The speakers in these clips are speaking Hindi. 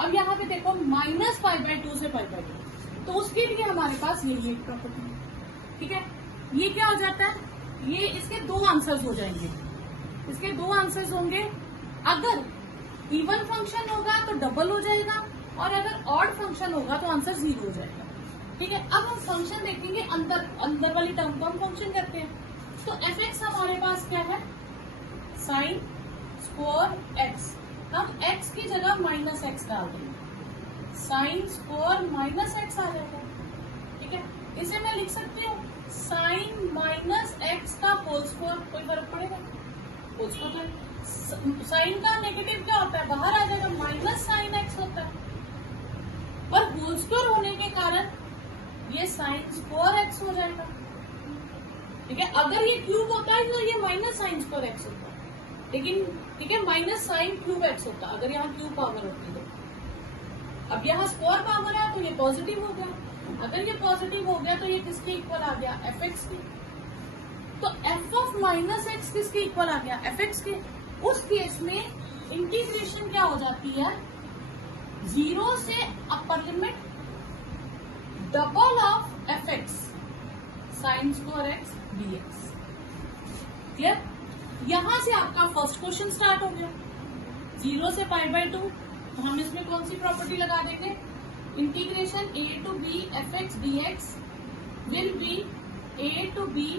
अब यहाँ पे देखो माइनस π/2 से π/2, तो उसके लिए हमारे पास यही एक प्रॉपर्टी है। ठीक है, ये क्या हो जाता है, ये इसके दो आंसर्स हो जाएंगे। इसके दो आंसर्स होंगे, अगर इवन फंक्शन होगा तो डबल हो जाएगा, और अगर ऑड फंक्शन होगा तो आंसर 0 हो जाएगा। ठीक है, अब हम फंक्शन देखेंगे, अंदर वाली टर्म को हम फंक्शन करते हैं। तो f(x) हमारे पास क्या है, साइन स्क्वायर x। हम x की जगह -x डाल देंगे, साइन स्क्वायर -x आ जाएगा। ठीक है, इसे मैं लिख सकती हूँ साइन -x का होल स्क्वायर। कोई फर्क पड़ेगा, होल स्क्वायर साइन का नेगेटिव क्या होता है, बाहर आ जाएगा, माइनस साइन x होता है, पर होल स्क्वायर होने के कारण ये साइन स्क्वायर x हो जाएगा। ठीक है, अगर ये क्यूब होता है तो ये माइनस साइन स्क्वायर x होता है, लेकिन ठीक है माइनस साइन क्यूब x होता है अगर यहाँ क्यूब पावर होती तो। अब यहाँ स्क्वायर पावर है तो ये पॉजिटिव हो गया, अगर ये पॉजिटिव हो गया तो ये किसके इक्वल आ गया, fx की। तो f ऑफ -x किसके इक्वल आ गया, fx के। उस केस में इंटीग्रेशन क्या हो जाती है, 0 से upper limit double of fx sine square x dx। Clear, यहां से आपका फर्स्ट क्वेश्चन स्टार्ट हो गया। 0 से π/2, तो हम इसमें कौन सी प्रॉपर्टी लगा देंगे, integration a to b fx dx will be a to b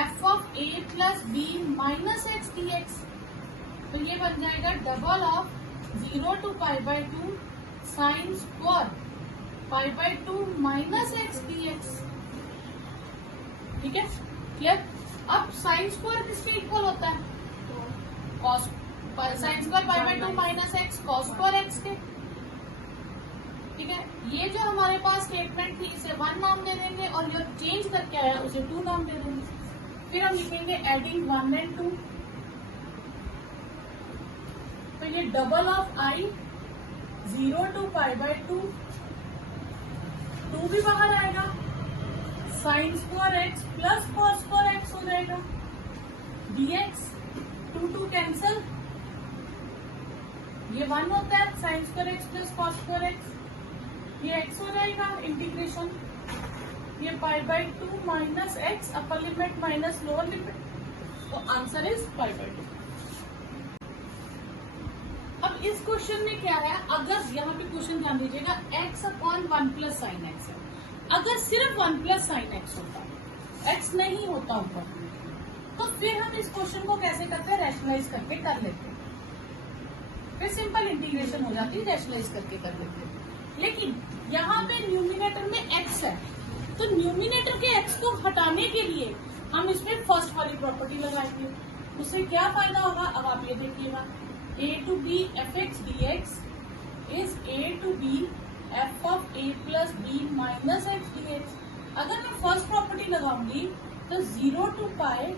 f of a plus b minus x dx। तो ये बन जाएगा double of 0 to π/2 sine square π/2 minus x dx। ठीक है, क्लियर। अब साइन स्क्वायर किसके इक्वल होता है, cos sine square π/2 minus x cos square x के। ठीक है, ये जो हमारे पास स्टेटमेंट थी इसे 1 नाम दे देंगे, और जो चेंज करके आया उसे 2 नाम दे देंगे। फिर हम लिखेंगे एडिंग 1 and 2, तो ये डबल ऑफ आई 0 to π/2, 2 भी बाहर आएगा, sine square x plus cos square x हो जाएगा dx, 2 कैंसल, ये 1 होता है, sine square x plus cos square x, ये x हो जाएगा इंटीग्रेशन, ये π/2 minus x upper limit minus lower limit, तो आंसर इज π/2। अब इस क्वेश्चन में क्या है, अगर यहाँ पे क्वेश्चन ध्यान दीजिएगा x upon 1 plus sine x है, अगर सिर्फ 1 प्लस साइन एक्स होता, x नहीं होता ऊपर, तो फिर हम इस क्वेश्चन को कैसे करते हैं, रैशनलाइज करके कर लेते हैं, फिर सिंपल इंटीग्रेशन हो जाती है, रैशनलाइज करके कर लेते हैं। लेकिन यहाँ पे न्यूमिनेटर में x है, तो न्यूमिनेटर के x को हटाने के लिए हम इसमें फर्स्ट वाली प्रॉपर्टी लगाएंगे। उससे क्या फायदा होगा, अब आप ये देखिएगा, a to b fx dx is a to b f of a plus b minus x dx। अगर मैं फर्स्ट प्रॉपर्टी लगाऊंगी तो 0 to पाई,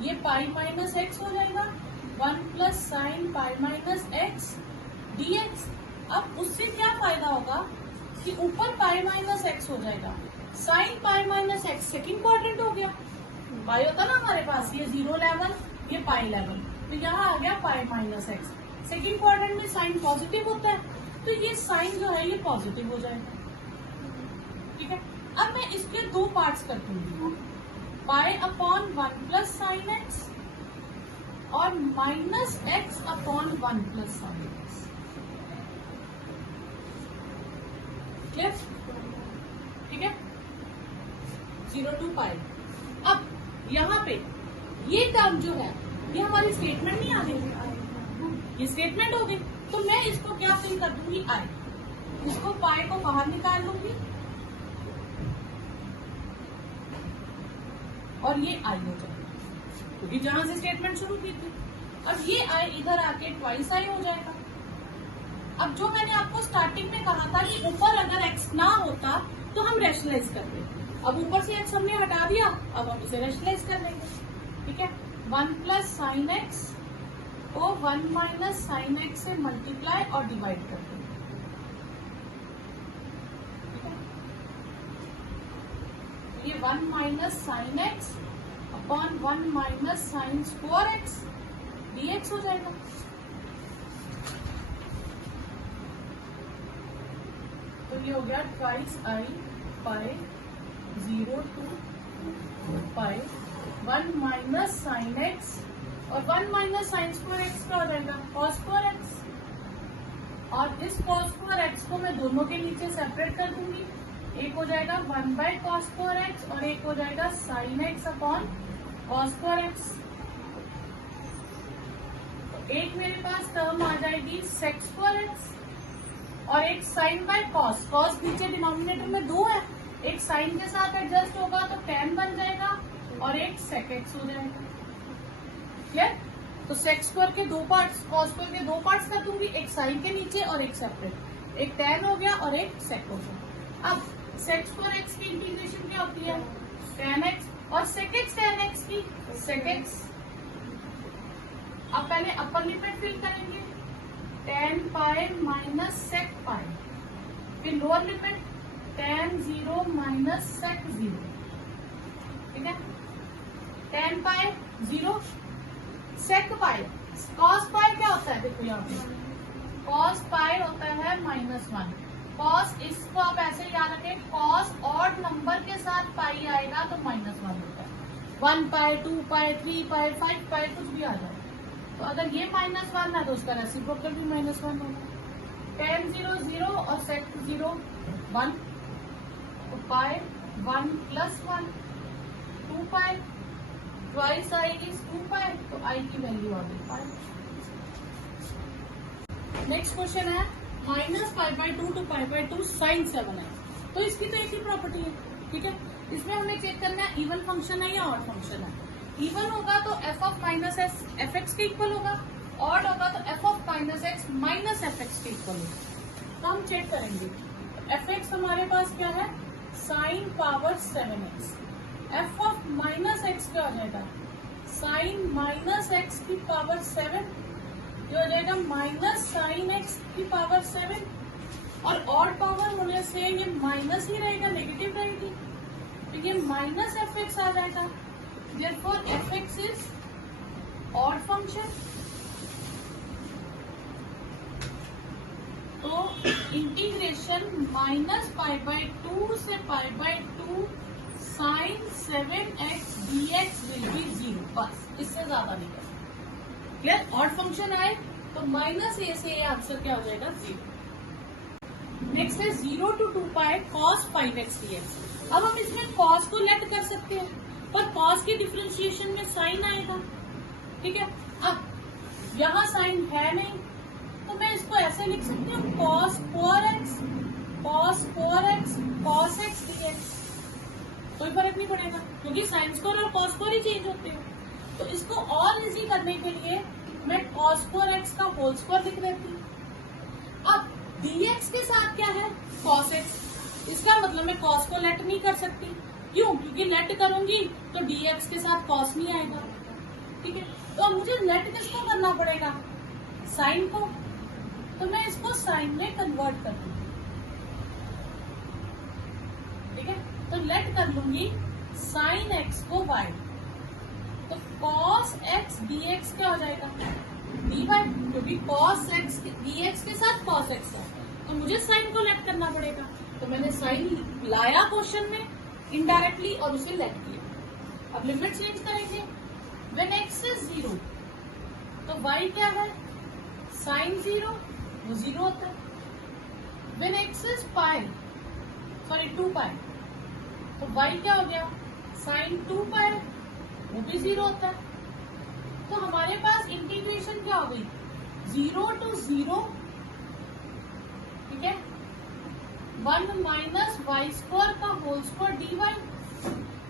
ये पाई माइनस एक्स हो जाएगा, 1 plus sine pi minus x dx। अब उससे क्या फायदा होगा कि ऊपर पाई माइनस एक्स हो जाएगा, sine pi minus x second quadrant हो गया, पाई होता ना हमारे पास, ये 0 लेवल, ये पाई लेवल, तो यहाँ आ गया pi minus x. Second quadrant में साइन पॉजिटिव होता है, तो ये साइन जो है ये पॉजिटिव हो जाएगा। ठीक है, अब मैं इसके 2 पार्ट्स कर दूंगी, pi upon 1 plus sine x और minus x upon 1 plus sine x. Clear, ठीक है, 0 to पाई। अब यहाँ पे ये टर्म जो है ये हमारी स्टेटमेंट नहीं आ रही, ये स्टेटमेंट हो गई, तो मैं इसको क्या फिल कर दूंगी, आई, इसको पाई को बाहर निकाल लूंगी और ये आई हो जाएगा, क्योंकि जहां से स्टेटमेंट शुरू की थी, और ये आई इधर आके ट्वाइस आई हो जाएगा। अब जो मैंने आपको स्टार्टिंग में कहा था कि ऊपर अगर एक्स ना होता तो हम रैशनलाइज करते, अब ऊपर से एक्स हमने हटा दिया, अब हम इसे रैशनलाइज कर लेंगे। ठीक है, 1 प्लस साइन एक्स को 1 माइनस साइन एक्स से मल्टीप्लाई और डिवाइड कर देंगे। ठीक है, ये 1 minus sine x upon 1 minus sign square x dx हो जाएगा। ये हो गया twice I pi 0 to pi 1 minus sine x और 1 माइनस साइन स्क्वायर एक्स का हो जाएगा कॉस स्क्वायर एक्स। और इस कॉस स्क्वायर एक्स को मैं दोनों के नीचे सेपरेट कर दूंगी। एक हो जाएगा 1 बाय कॉस स्क्वायर एक्स और एक हो जाएगा sine x upon cos square x. तो एक मेरे पास टर्म आ जाएगी सेक स्क्वायर एक्स और एक साइन बाय कॉस। कॉस नीचे डिनोमिनेटर में 2 है, एक साइन के साथ एडजस्ट होगा तो tan बन जाएगा और एक सेक एक्स हो जाएगा। क्लियर? तो सेक स्क्वायर के 2 पार्ट्स, कॉस स्क्वायर के 2 पार्ट्स कर दूंगी, एक साइन के नीचे और एक सेपरेट। एक tan हो गया और एक सेक हो गया। अब सेक स्क्वायर एक्स की इंटीग्रेशन क्या होती है? tan x और सेक एक्स tan x की सेक एक्स। अब पहले अपर लिमिट फिल करेंगे tan pi minus sec pi, फिर lower limit tan 0 minus sec 0। ठीक है? tan पाई 0 सेक पाई कॉस पाई क्या होता है? देखो यहाँ पे कॉस पाई होता है -1। कॉस इसको आप ऐसे याद रखें, कॉस ऑड नंबर के साथ पाई आएगा तो -1 होता है। 1 पाई 2 पाई 3 पाई 5 पाई कुछ भी आ जाए। तो अगर ये -1 है तो उसका रेसिप्रोकल भी -1 होगा। tan 0 0 और सेक 0 1, तो पाई 1 + 1 2 पाई, ट्वाइस आई इज 2 पाई, तो आई की वैल्यू आ गई पाई। नेक्स्ट क्वेश्चन है -π/2 to π/2 sin 7x। तो इसकी तो एक ही प्रॉपर्टी है। ठीक है? इसमें हमें चेक करना है इवन फंक्शन है या ऑड फंक्शन है। इवन होगा तो f of minus S F x के इक्वल होगा, ऑड होगा तो f of minus x minus F x के इक्वल होगा। तो हम चेक करेंगे एफ एक्स हमारे पास क्या है? Sine power 7x। f of minus x क्या हो जाएगा? साइन माइनस एक्स की पावर 7, जो हो जाएगा माइनस साइन एक्स की पावर 7। और ऑड पावर होने से ये माइनस ही रहेगा, नेगेटिव रहेगी, तो ये माइनस एफ एक्स आ जाएगा। Therefore, f(x) is odd function। तो इंटीग्रेशन -π/2 से π/2 sin 7x dx will be 0। बस इससे ज्यादा नहीं करना। क्लियर? ऑड फंक्शन आए तो -a से ये आंसर क्या हो जाएगा? 0। नेक्स्ट है 0 to 2 pi cos 5x dx। अब हम इसमें cos को लेट कर सकते हैं, पर cos के डिफरेंशिएशन में साइन आएगा। ठीक है? अब यहाँ साइन है नहीं तो मैं इसको ऐसे लिख सकती हूँ cos 4x cos x dx। कोई फर्क नहीं पड़ेगा क्योंकि साइन स्क्वायर और cos स्क्वायर ही चेंज होते हैं। तो इसको और इजी करने के लिए मैं cos 4x का होल स्क्वायर लिख देती हूँ। अब dx के साथ क्या है? cos x। इसका मतलब मैं cos को लेट नहीं कर सकती। क्यों? क्योंकि लेट करूंगी तो dx के साथ cos नहीं आएगा। ठीक है? तो अब मुझे लेट किसको करना पड़ेगा? साइन को। तो मैं इसको साइन में कन्वर्ट कर दूंगी। ठीक है? तो लेट कर लूंगी साइन x को y, तो cos x dx क्या हो जाएगा? dy, क्योंकि cos x dx के साथ cos x है, तो मुझे साइन को लेट करना पड़ेगा। तो मैंने साइन लाया क्वेश्चन में इनडायरेक्टली और उसे लेट किया। अब लिमिट चेंज करेंगे। व्हेन x इज 0 तो y क्या है? साइन 0, वो 0 होता है। When x is pi, sorry 2 पाई, तो y क्या हो गया? साइन 2 पाई, वो भी 0 होता है। तो हमारे पास इंटीग्रेशन क्या हो गई? 0 to 0। ठीक है? 1 माइनस वाई स्क्वायर का होल स्क्वायर डी वाई।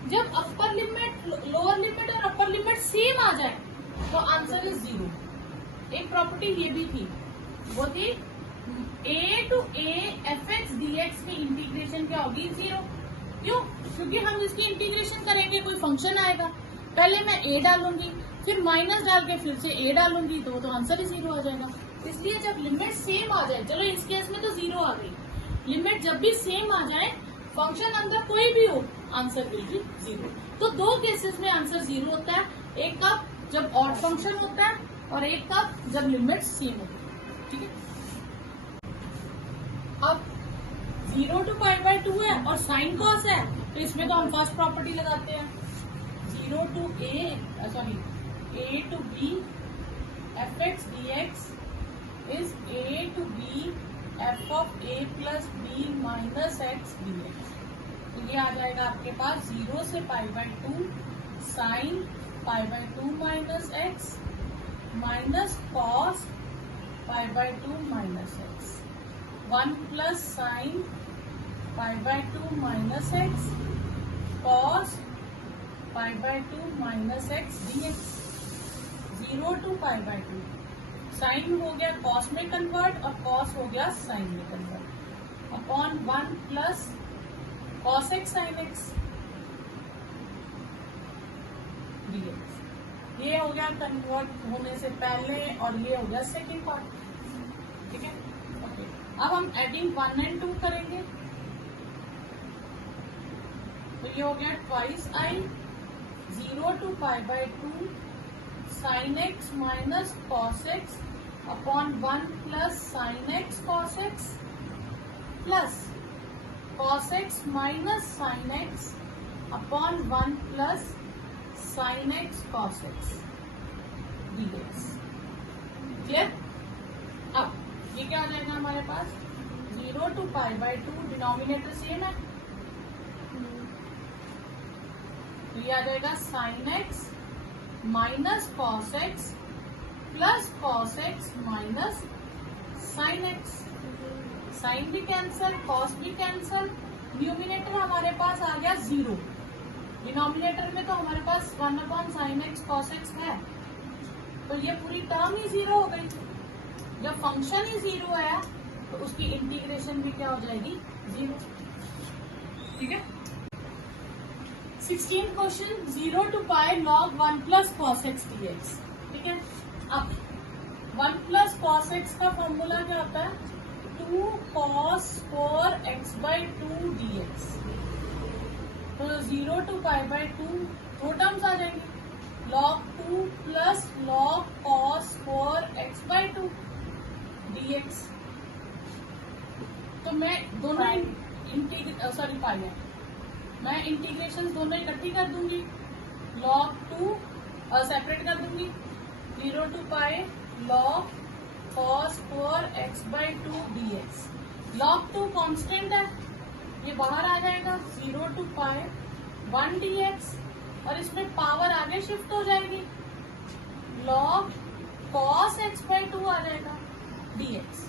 जब अपर लिमिट, लोअर लिमिट और अपर लिमिट सेम आ जाए तो आंसर इज 0। एक प्रॉपर्टी ये भी थी, वो थी a to a f(x) dx की इंटीग्रेशन क्या होगी? 0। क्यों? क्योंकि हम इसकी इंटीग्रेशन करेंगे, कोई फंक्शन आएगा, पहले मैं a डालूंगी, फिर माइनस डाल के फिर से a डालूंगी, तो आंसर ही 0 आ जाएगा। इसलिए जब लिमिट सेम आ जाए, चलो इस केस में तो 0 आ गई, लिमिट जब भी सेम आ जाए, फंक्शन अंदर कोई भी हो, आंसर विल बी 0। तो 2 केसेस में आंसर 0 होता है, एक का जब ऑड फंक्शन होता है और एक का जब लिमिट सेम होती है। ठीक है? अब 0 to पाई बाय 2 है और साइन कॉस है, तो इसमें तो हम फर्स्ट प्रॉपर्टी लगाते हैं। 0 to a to b fx dx is a to b f of a plus b minus x dx। तो ये आ जाएगा आपके पास 0 से pi by 2 sine pi by 2 minus x minus cos pi by 2 minus x 1 plus sine pi by 2 minus x cos pi by 2 minus x dx। 0 to pi by 2 sine हो गया कॉस में कन्वर्ट और कॉस हो गया साइन में convert upon 1 plus cos x sine x dx। ये हो गया कन्वर्ट होने से पहले और ये हो गया सेकेंड पार्ट। ठीक है, ओके। अब हम एडिंग 1 and 2 करेंगे, तो ये हो गया twice I 0 to pi by 2 sine x minus cos x upon 1 plus sine x cos x plus cos x minus sine x upon 1 plus sine x cos x dx। Clear? अब ये क्या आ जाएगा हमारे पास 0 to pi by 2 denominator same है, तो ये आ जाएगा sine x minus cos x plus cos x minus sine x. Sine भी कैंसल कॉस भी कैंसल, न्यूमिनेटर हमारे पास आ गया 0, डिनोमिनेटर में तो हमारे पास 1 upon sine x cos x है, तो ये पूरी टर्म ही 0 हो गई। जब फंक्शन ही 0 है तो उसकी इंटीग्रेशन भी क्या हो जाएगी 0। ठीक है, 16 question 0 to pi log 1 plus cos x dx। ठीक है, अब 1 प्लस कॉस एक्स का फॉर्मूला क्या होता है 2 cos 4x by 2 dx। तो 0 to पाई बाय 2 दो टर्म्स आ जाएंगे log 2 plus log cos 4x by 2 dx। तो मैं दोनों पाई है, मैं इंटीग्रेशन दोनों इकट्ठी कर दूंगी, log 2 सेपरेट कर दूंगी 0 to pi log cos 4x by 2 dx। log 2 constant है, ये बाहर आ जाएगा 0 to पाई 1 dx और इसमें पावर आगे शिफ्ट हो जाएगी log cos x by 2 आ जाएगा dx।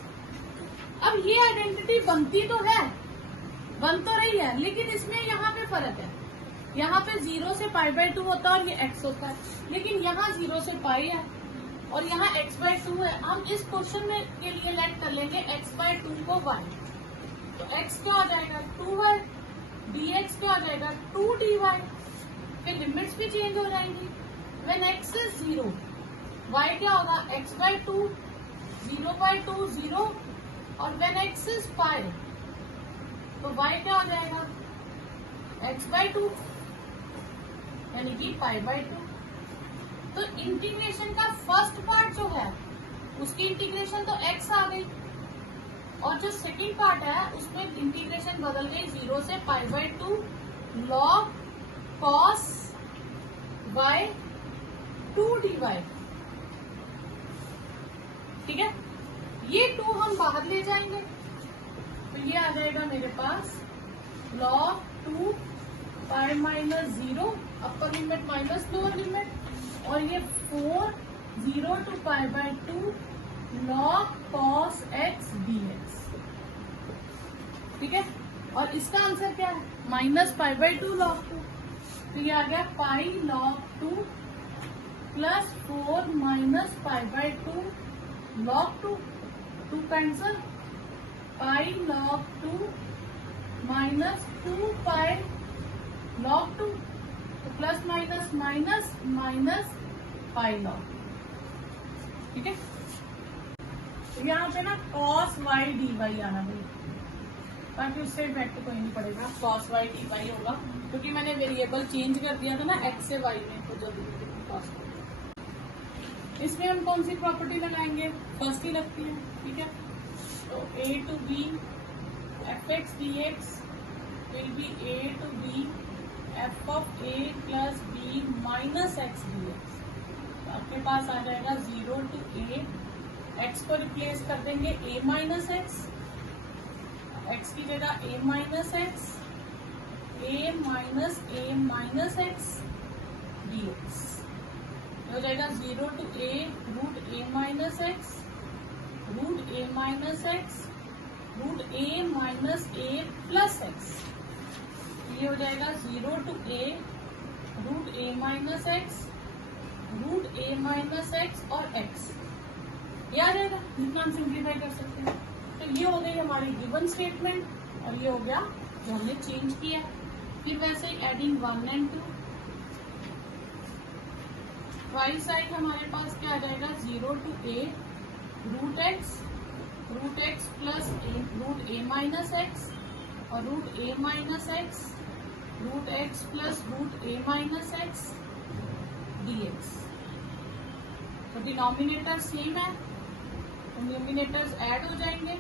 अब ये आइडेंटिटी बनती तो है, बन तो रही है, लेकिन इसमें यहाँ पे फर्क है, यहाँ पे 0 से पाई बाय 2 होता है और ये x होता है, लेकिन यहाँ 0 से पाई है और यहाँ x बाय 2 है। हम इस क्वेश्चन में के लिए लेट कर लेंगे x बाय 2 को y, तो x क्या आ जाएगा 2y, dx क्या आ जाएगा 2 dy। फिर लिमिट्स भी चेंज हो जाएंगी, व्हेन x इज 0 y क्या होगा x बाय 2 0 बाय 2 0 और व्हेन x इज पाई तो y क्या हो जाएगा x बाय 2 यानी कि पाई बाय 2। तो इंटीग्रेशन का फर्स्ट पार्ट जो है उसकी इंटीग्रेशन तो x आ गई और जो सेकंड पार्ट है उसमें इंटीग्रेशन बदल गई 0 से pi by 2 log cos y 2 dy। ठीक है, ये 2 हम बाहर ले जाएंगे तो ये आ जाएगा मेरे पास log 2 पाई माइनस 0 अपर लिमिट माइनस लोअर लिमिट और ये 4 0 to pi by 2 log cos x dx। ठीक है, और इसका आंसर क्या है माइनस पाई बाय 2 log 2, तो ये आ गया पाई log 2 plus 4 minus pi by 2 log 2 2 cancel pi log 2 minus 2 pi log 2 तो plus minus minus minus pi log। ठीक है, तो यहाँ पे ना cos y dy आना भाई, बाकी उससे इफेक्ट कोई नहीं पड़ेगा, cos y dy होगा क्योंकि मैंने वेरिएबल चेंज कर दिया था ना x से y में, तो जल्दी cos। इसमें हम कौन सी प्रॉपर्टी लगाएंगे, फर्स्ट ही लगती है। ठीक है, तो a to b f f x d x will be a to b f of a plus b minus x d x. तो आपके पास आ जाएगा 0 टू ए, एक्स को रिप्लेस कर देंगे ए माइनस एक्स, एक्स की जगह a minus x, a minus x d x हो जाएगा 0 to a root a minus x, root a minus x, root a minus a plus x. ये हो जाएगा 0 to a root a minus x, root a minus x और एक्स। ये आ जाएगा जितना हम सिंप्लीफाई कर सकते हैं। तो ये हो गई हमारी गिवन स्टेटमेंट और ये हो गया जो हमने चेंज किया। फिर वैसे ही एडिंग 1 and 2, राइट साइड हमारे पास क्या आ जाएगा 0 to a root x plus root a minus x और root a minus x, root x plus root a minus x d x. तो डिनोमिनेटर सेम है, डिनोमिनेटर्स ऐड हो जाएंगे।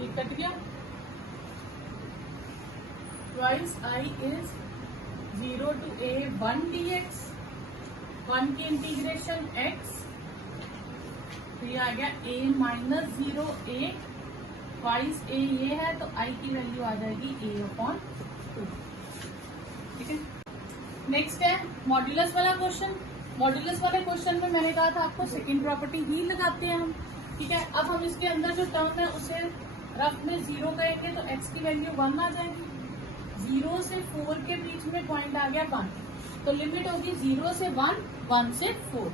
ये कट गया। Twice I is 0 to a 1 dx, 1 की इंटीग्रेशन x, तो ये आ गया a minus 0 a, twice a ये है तो i की वैल्यू आ जाएगी a/2। ठीक है। नेक्स्ट है मॉड्यूलस वाला क्वेश्चन। मॉड्यूलस वाले क्वेश्चन में मैंने कहा था आपको सेकेंड प्रॉपर्टी ही लगाते हैं हम। ठीक है। अब हम इसके अंदर जो टर्म है उसे रफ में 0 कहेंगे तो x की वैल्यू 1 आ जाएगी। 0 से 4 के बीच में पॉइंट आ गया 1, तो लिमिट होगी 0 से 1, 1 से 4।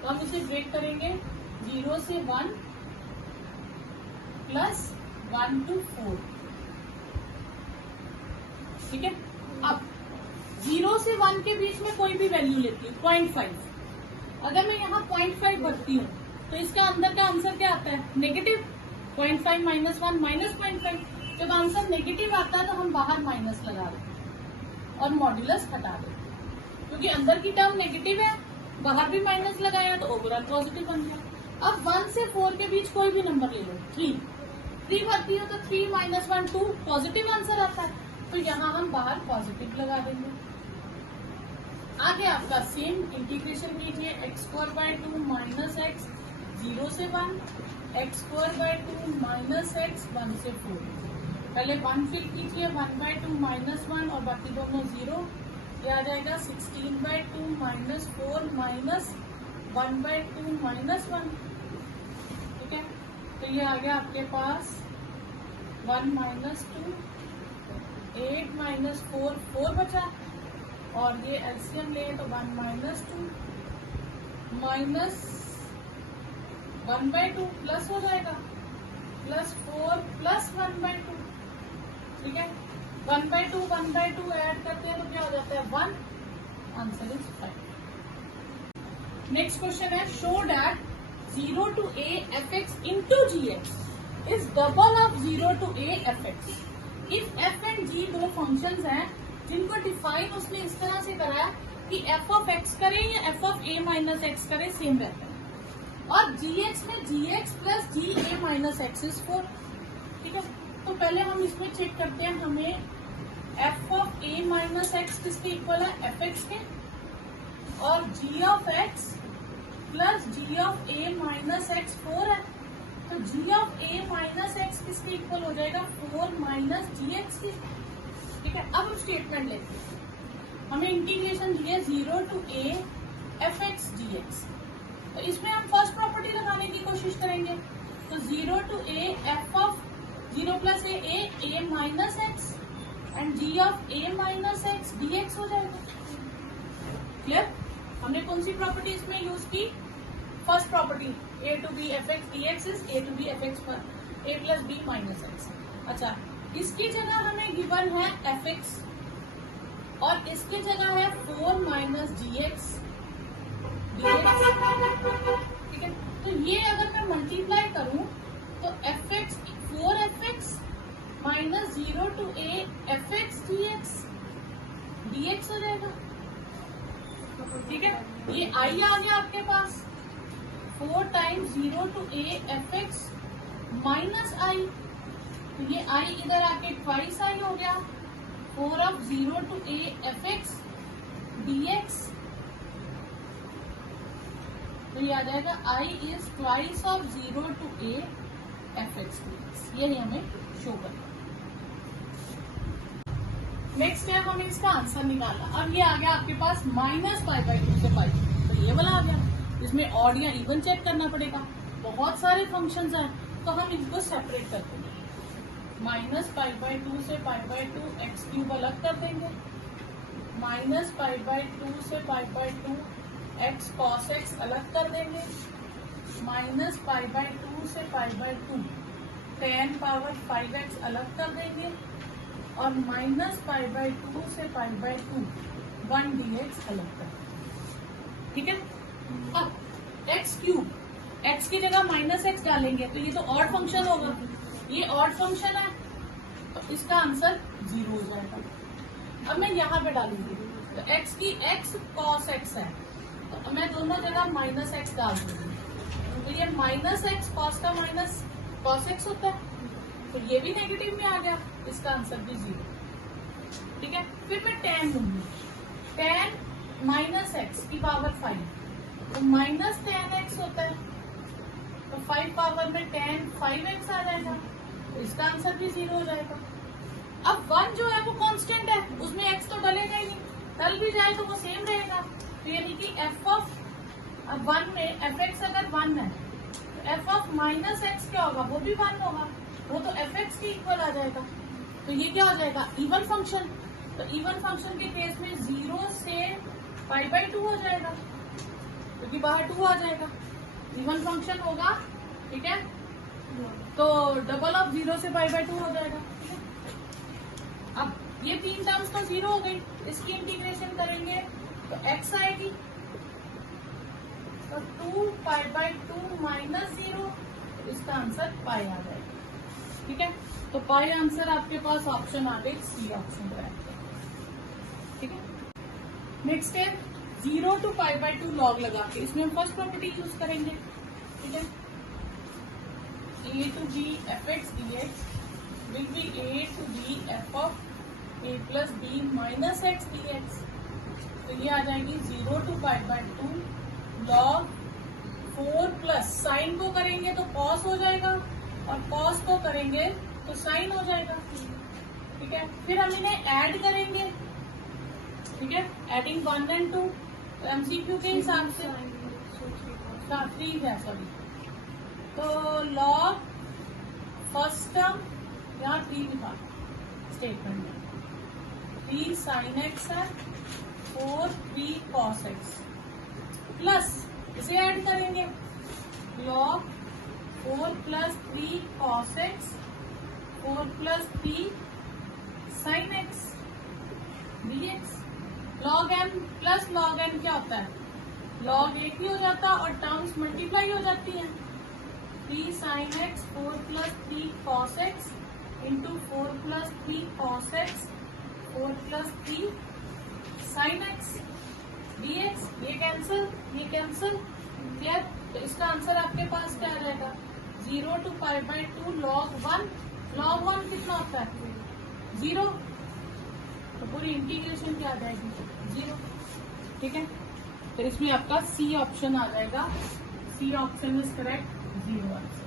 तो हम इसे ब्रेक करेंगे 0 से 1 प्लस 1 to 4। ठीक है। अब 0 से 1 के बीच में कोई भी वैल्यू लेती हूँ 0.5। अगर मैं यहाँ 0.5 भरती हूँ तो इसका अंदर का आंसर क्या आता है नेगेटिव। 0.5 minus 1 minus 0.5। जब आंसर नेगेटिव आता है तो हम बाहर माइनस लगा देते और मॉड्यूलस हटा देते, क्योंकि अंदर की टर्म नेगेटिव है, बाहर भी माइनस लगाया तो ओवरऑल पॉजिटिव बन गया। अब 1 से 4 के बीच कोई भी नंबर ले लो, 3 भरती हो तो 3 माइनस 1 2 पॉजिटिव आंसर आता है, तो यहाँ हम बाहर पॉजिटिव लगा देंगे। आगे आपका सेम इंटीग्रेशन कीजिए x²/2 माइनस एक्स 0 से 1, x²/2 माइनस एक्स 1 से 4। पहले 1 फिल कीजिए 1/2 माइनस 1 और बाकी दोनों 0। ये आ जाएगा 16/2 माइनस 4 माइनस 1/2 माइनस 1। ठीक है। तो ये आ गया आपके पास 1 माइनस 2, 8 माइनस 4 4 बचा, और ये एलसीएम ले तो 1 माइनस 2 माइनस 1/2 प्लस हो जाएगा प्लस 4 प्लस 1/2। ठीक है। 1/2 1/2 ऐड करते हैं तो क्या हो जाता है 1। Answer is 5। नेक्स्ट क्वेश्चन है show that 0 to a f(x) into gx is double of 0 to a f(x). If f and g दो फंक्शंस हैं जिनको डिफाइन उसने इस तरह से करा है कि f ऑफ x करे या f of a minus x करे सेम रहता है, और gx में gx plus ga minus x is 4। ठीक है। तो पहले हम इसमें चेक करते हैं, हमें f of a minus x किसके इक्वल है f(x) के, और g of x plus g of a minus x 4 है, तो g of a minus x किसके इक्वल हो जाएगा 4 माइनस gx की। ठीक है। अब हम स्टेटमेंट लेते हैं, हमें इंटीग्रेशन दी है 0 टू a f(x) dx। तो इसमें हम फर्स्ट प्रॉपर्टी लगाने की कोशिश करेंगे, तो 0 to a f of 0 plus a minus x and g of a minus x dx हो जाएगा। क्लियर। हमने कौन सी प्रॉपर्टी इसमें यूज की, first property a to b f(x) dx is a to b f(x) पर a plus b minus x. अच्छा, इसकी जगह हमें गिवन है f(x) और इसकी जगह है 4 माइनस gx dx। ठीक है। तो ये अगर मैं मल्टीप्लाई करूं तो f(x) 4f(x) minus 0 to a f(x) dx हो जाएगा। ठीक है। ये आई आ गया आपके पास 4 times 0 to a fx minus I, तो ये आई इधर आके ट्वाइस आई हो गया 4 of 0 to a fx dx, तो ये आ जाएगा I is twice of 0 to a fx dx। यही हमें शो करना। नेक्स्ट स्टेप हमें इसका आंसर निकालना। अब ये आ गया आपके पास -π/2 से पाई, तो ये वाला आ गया। इसमें ऑड या इवन चेक करना पड़ेगा, बहुत सारे फंक्शंस हैं तो हम इनको सेपरेट कर देंगे। -π/2 से π/2 x³ अलग कर देंगे, -π/2 से π/2 x cos x अलग कर देंगे, -π/2 से π/2 tan पावर 5x अलग कर देंगे और -π/2 से π/2 1 dx अलग कर देंगे। ठीक है, अब x³ x की जगह -x डालेंगे तो ये तो ऑड फंक्शन होगा, ये ऑड फंक्शन है तो इसका आंसर 0 हो जाएगा। अब मैं यहाँ पे डालूंगी तो x की x cos x है तो मैं दोनों जगह -x डाल दूंगी, तो ये -x cos का माइनस cos x होता है, तो ये भी नेगेटिव में आ गया, इसका आंसर भी 0। ठीक है, फिर मैं tan लूंगी, tan -x की पावर 5 तो -tan x होता है, तो 5 पावर में tan 5x आ जाएगा, तो इसका आंसर भी 0 हो जाएगा। अब 1 जो है वो कांस्टेंट है, उसमें x तो डलेगा ही नहीं, डल भी जाए तो वो सेम रहेगा, तो यानी कि f(1) में fx अगर 1 है तो f(-x) क्या होगा, वो भी 1 होगा, वो तो fx के इक्वल आ जाएगा। तो ये क्या हो जाएगा, इवन फंक्शन। तो इवन फंक्शन के केस में 0 से π/2 हो जाएगा, क्योंकि बाहर 2 आ जाएगा, इवन फंक्शन होगा। ठीक है, तो डबल ऑफ 0 से π/2 हो जाएगा। अब ये 3 टर्म्स तो 0 हो गई, इसकी इंटीग्रेशन करेंगे तो x आएगी, तो 2π/2 -0, इसका आंसर पाई आ जाएगा। ठीक है, तो पाई आंसर आपके पास ऑप्शन आ गई, सी ऑप्शन पर। ठीक है, नेक्स्ट है 0 to π/2 लॉग लगा के, इसमें हम फर्स्ट प्रॉपर्टी यूज करेंगे। ठीक है, a to b fx dx will be a to b f of a plus b minus x dx, तो ये आ जाएगी 0 to π/2 log 4 प्लस साइन को करेंगे तो कॉस हो जाएगा और कॉस को करेंगे तो साइन हो जाएगा। ठीक है, फिर हम इन्हें ऐड करेंगे। ठीक है, एडिंग 1 and 2, तो MCQ के हिसाब से 3 है, सॉरी, तो log फर्स्ट टर्म यहाँ 3 लिखा स्टेटमेंट में, 3 sin x है, 4 3 cos x, प्लस इसे ऐड करेंगे log 4 plus 3 cos x 4 plus 3 sin x dx। log m plus log n क्या होता है, log एक ही हो जाता और टर्म्स मल्टीप्लाई हो जाती हैं। 3 sin x 4 plus 3 cos x into 4 plus 3 cos x 4 plus 3 sin x dx। ये कैंसिल क्लियर, तो इसका आंसर आपके पास क्या आ जाएगा, 0 to π/2 log 1, log 1 कितना होता है 0, तो पूरी इंटीग्रेशन क्या आ जाएगी 0। ठीक है, तो इसमें आपका सी ऑप्शन आ जाएगा, c option is correct, 0 answer.